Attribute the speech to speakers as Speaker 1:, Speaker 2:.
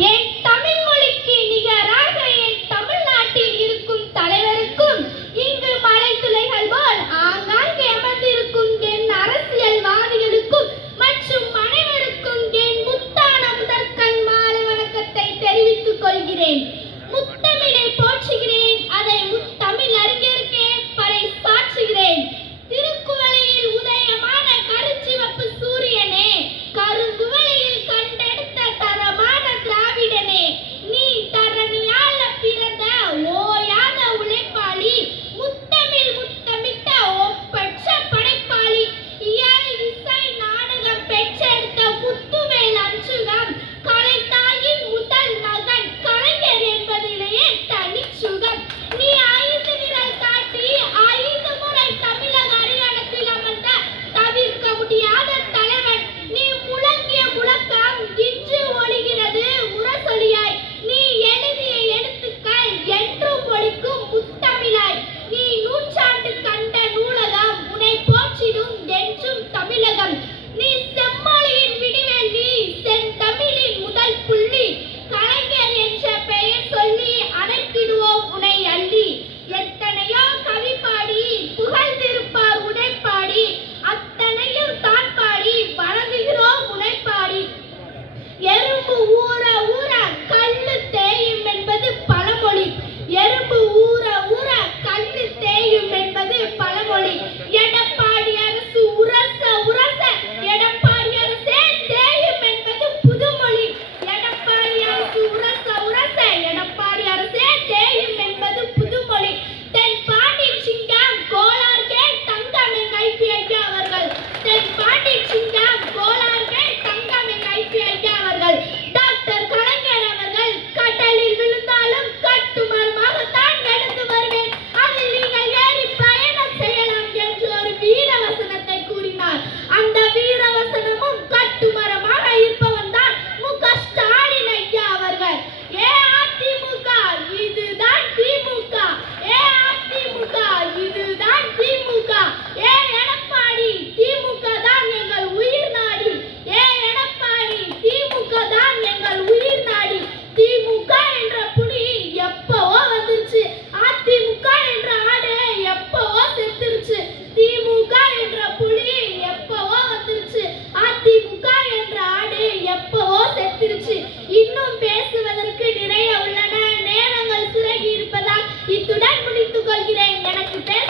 Speaker 1: ಏನ್ to them